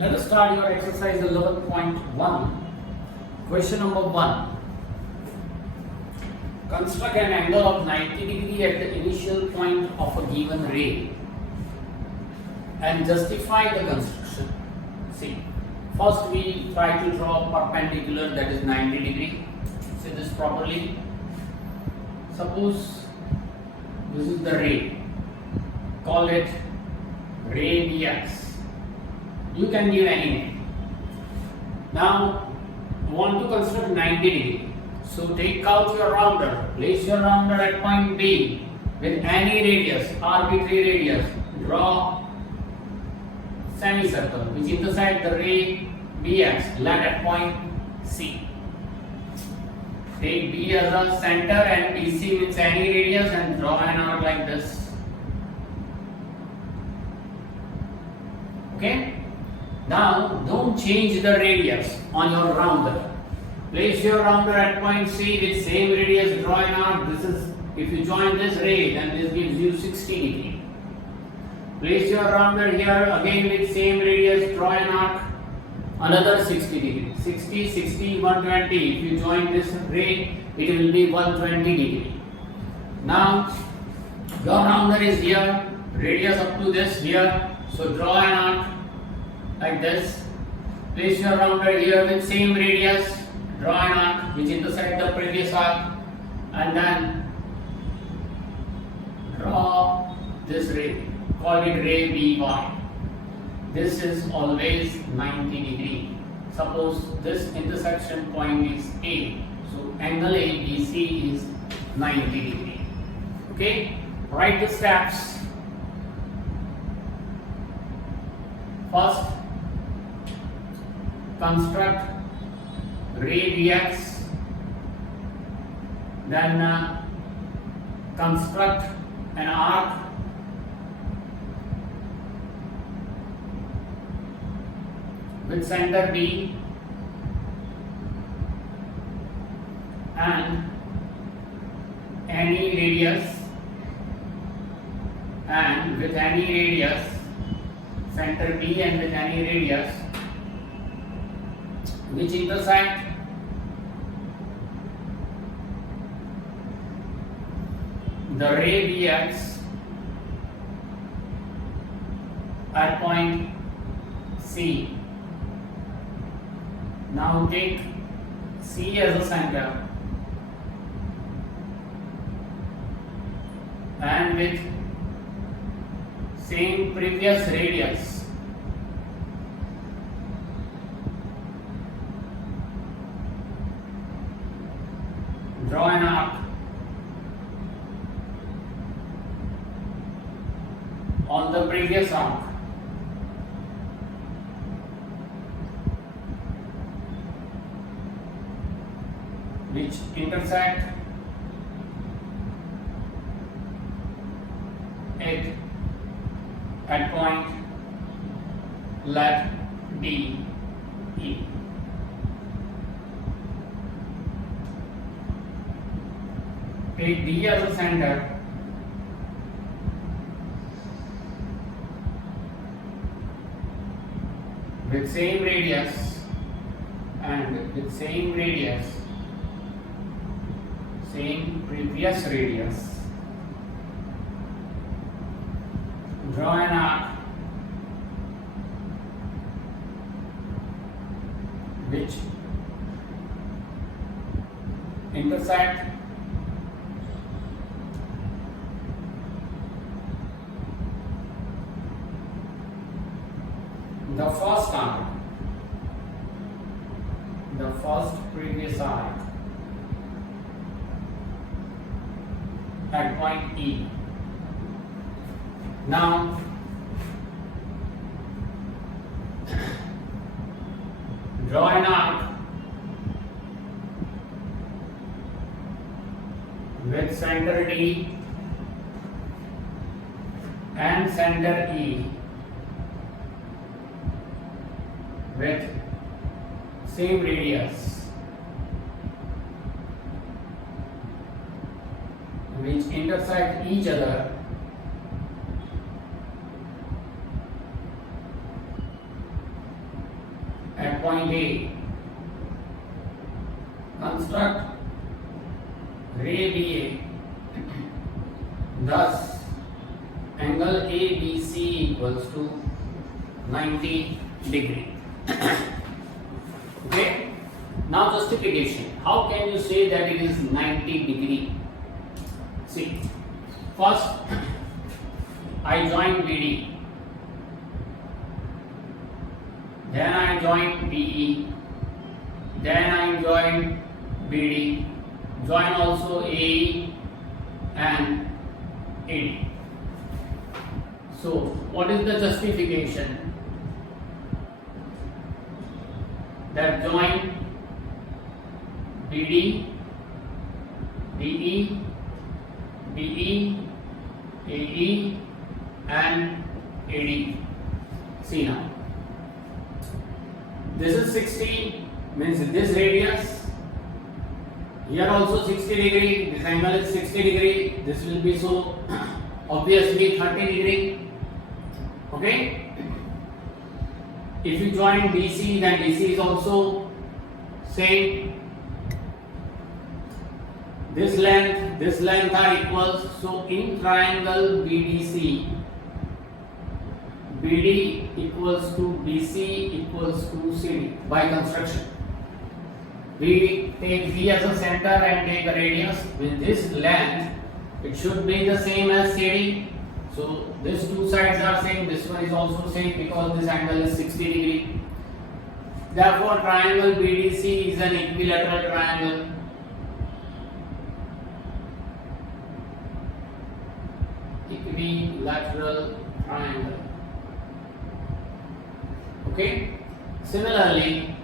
Let us start your exercise 11.1. Question number 1. Construct an angle of 90 degree at the initial point of a given ray and justify the construction. See, first we try to draw a perpendicular, that is 90 degree. See this properly. Suppose this is the ray. Call it ray Bx. You can give any name. Now, you want to construct 90 degree. So take out your rounder. Place your rounder at point B with any radius, arbitrary radius. Draw semicircle which intersect the ray Bx, land at point C. Take B as a center and BC with any radius and draw an arc like this. Okay? Now, don't change the radius on your rounder. Place your rounder at point C with same radius, draw an arc. This is, if you join this ray, then this gives you 60 degree. Place your rounder here again with same radius, draw an arc. Another 60 degree. 60, 60, 120. If you join this ray, it will be 120 degree. Now, your rounder is here, radius up to this here. So draw an arc like this. Place your rounder here with same radius, draw an arc which intersect the previous arc, and then draw this ray. Call it ray By. This is always 90 degree. Suppose this intersection point is A. So angle ABC is 90 degree. Okay? Write the steps. First, construct ray Bx. Then construct an arc with center B and any radius, and with any radius, center B and with any radius which intersect the ray Bx at point C. Now take C as a center and with same previous radius draw an arc on the previous arc. Which intersect it at point, let D E. Take D as a center with same radius and with same radius, same previous radius, draw an arc which intersect the first arc, the first previous arc at point E. Now, draw an arc with center D and center E with same radius which intersect each other at point A. Construct ray BA. Thus, angle ABC equals to 90 degree. Okay. Now justification. How can you say that it is 90 degree? See, first I join BD, then I join BE, then I join BD, join also AE and AD. So what is the justification? That join BD, DE, BE, AE and AD. See now. This is 60, means this radius. Here also 60 degree. This angle is 60 degree. This will be so obviously 30 degree. Okay. If you join DC, then DC is also same. This length are equals. So in triangle BDC, BD equals to BC equals to CD by construction. We take B as a center and take a radius. With this length, it should be the same as CD. So these two sides are same. This one is also same because this angle is 60 degree. Therefore, triangle BDC is an equilateral triangle. Equilateral triangle. Okay. Similarly,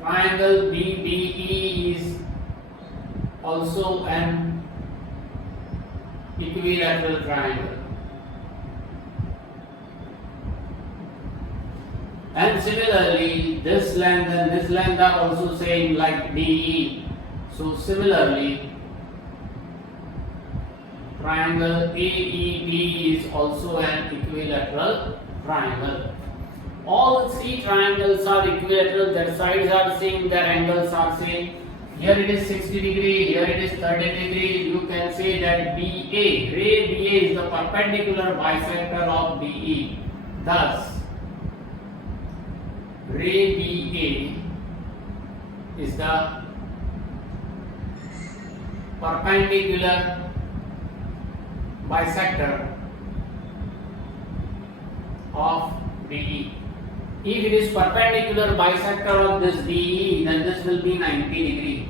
triangle BDE is also an equilateral triangle. And similarly, this length and this length are also same like DE. So similarly, triangle AED is also an equilateral triangle. All three triangles are equilateral, their sides are same, their angles are same. Here it is 60 degree, here it is 30 degree. You can say that BA, ray BA is the perpendicular bisector of BE. Thus, ray BA is the perpendicular bisector of BE. If it is perpendicular bisector of this BE, then this will be 90 degree.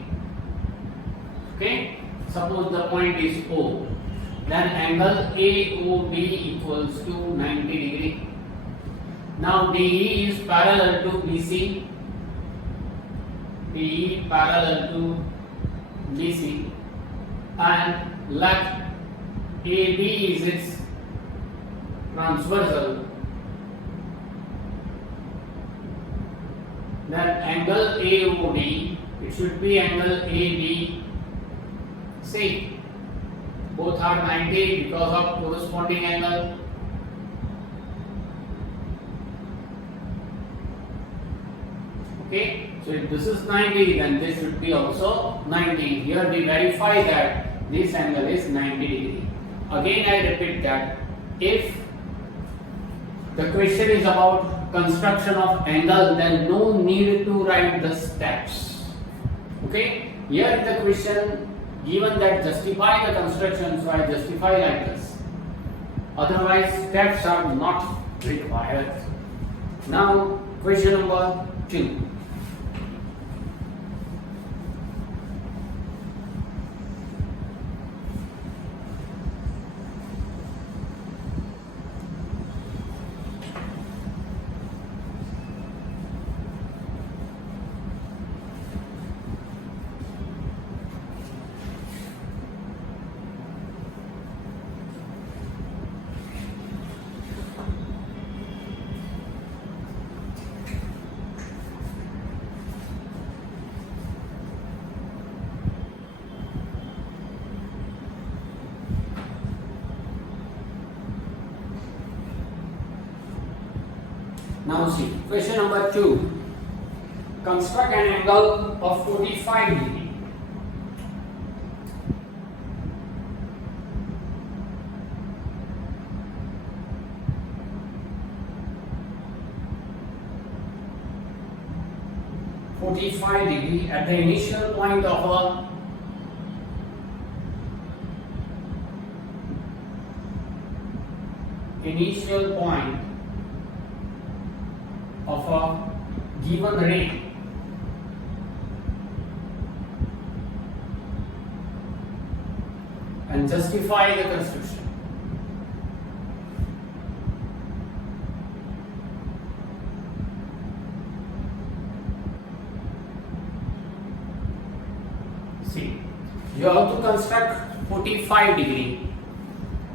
Okay? Suppose the point is O. Then angle AOB equals to 90 degree. Now DE is parallel to BC. DE parallel to BC. And let AB is its transversal. Then angle AOD, it should be angle AB. See, both are 90 because of corresponding angle. Okay, so if this is 90, then this should be also 90. Here we verify that this angle is 90 degree. Again I repeat that if the question is about construction of angle, then no need to write the steps. Okay, here the question given that justify the construction, so I justify like this. Otherwise steps are not required. Now question number 2. Now see, question number 2. Construct an angle of 45 degree. At the initial point of a given ray, and justify the construction. See, you have to construct 45 degree,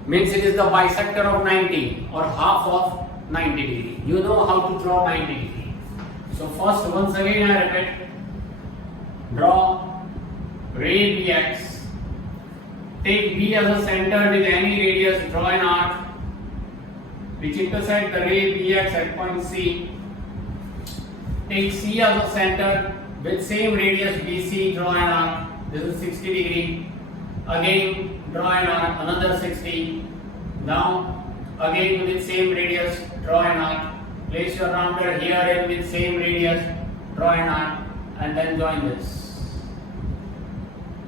means it is the bisector of 90 or half of 90 degree. You know how to draw 90 degree. So first, once again I repeat, draw ray Bx, take B as a center with any radius, draw an arc which intersect the ray Bx at point C. Take C as a center with same radius BC, draw an arc. This is 60 degree. Again draw an arc, another 60. Now again with same radius, draw an arc. Place your rounder here and with same radius, draw an arc, and then join this.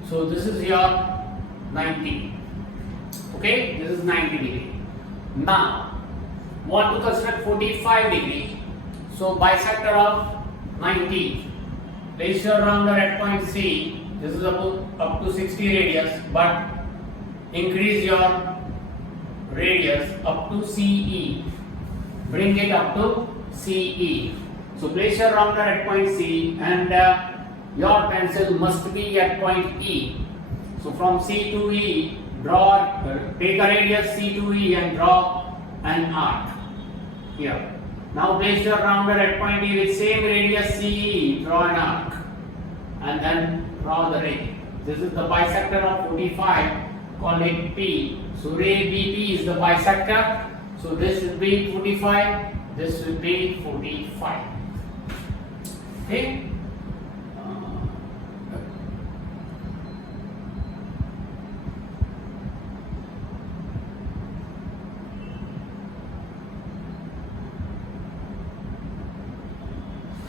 So this is your 90. Okay, this is 90 degree. Now want to construct 45 degree. So bisector of 90. Place your rounder at point C. This is up to 60 radius, but increase your radius up to CE. Bring it up to CE. So place your rounder at point C, and your pencil must be at point E. So from C to E, take a radius C to E and draw an arc here. Now place your rounder at point E with same radius CE, draw an arc, and then draw the ray. This is the bisector of 45, call it P. So ray BP is the bisector. So this should be 45, this should be 45. Okay?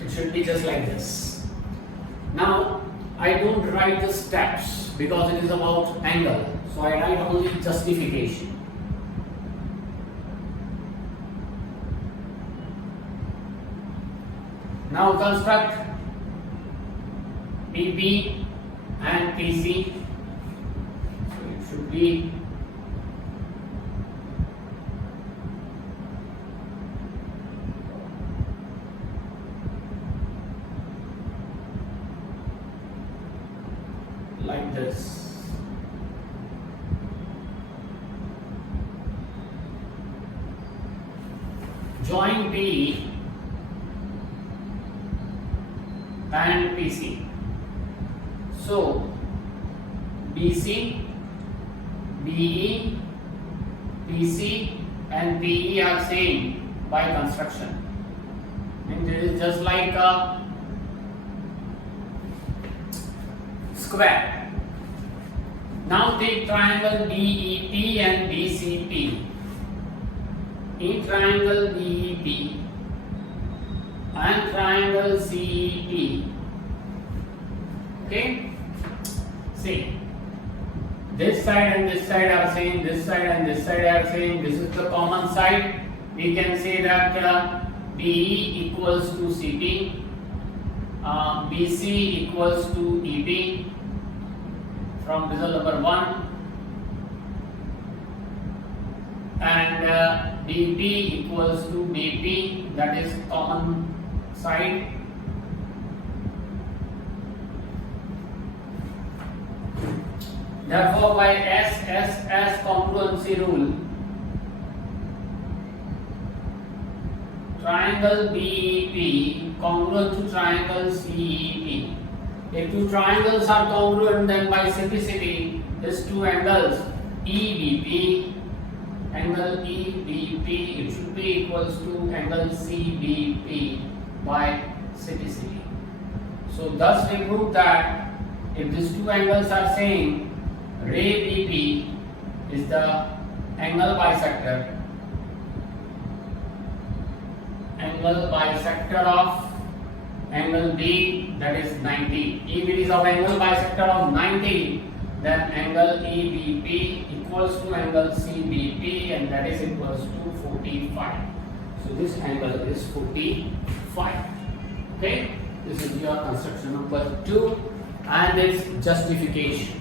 It should be just like this. Now I don't write the steps because it is about angle, so I write only justification. Now construct PP and PC. So it should be like this. Join P and PC. So BC, BE, PC and PE are same by construction. And it is just like a square. Now take triangle BEP and BCP. In triangle BEP and triangle CEP. Okay? See, this side and this side are same, this side and this side are same. This is the common side. We can say that BE equals to CP, BC equals to EP from result number 1, and DP equals to BP, that is common side. Therefore, by SSS congruency rule, triangle BEP congruent to triangle CEP. If two triangles are congruent, then by simplicity, these two angles EBP angle EBP, it should be equals to angle CBP by CPCB. So thus we prove that if these two angles are same, ray BP is the angle bisector of angle B, that is 90. If it is of angle bisector of 90, then angle EBP equals to angle CBP, and that is equals to 45. So this angle is 45. Okay, this is your construction number 2 and its justification.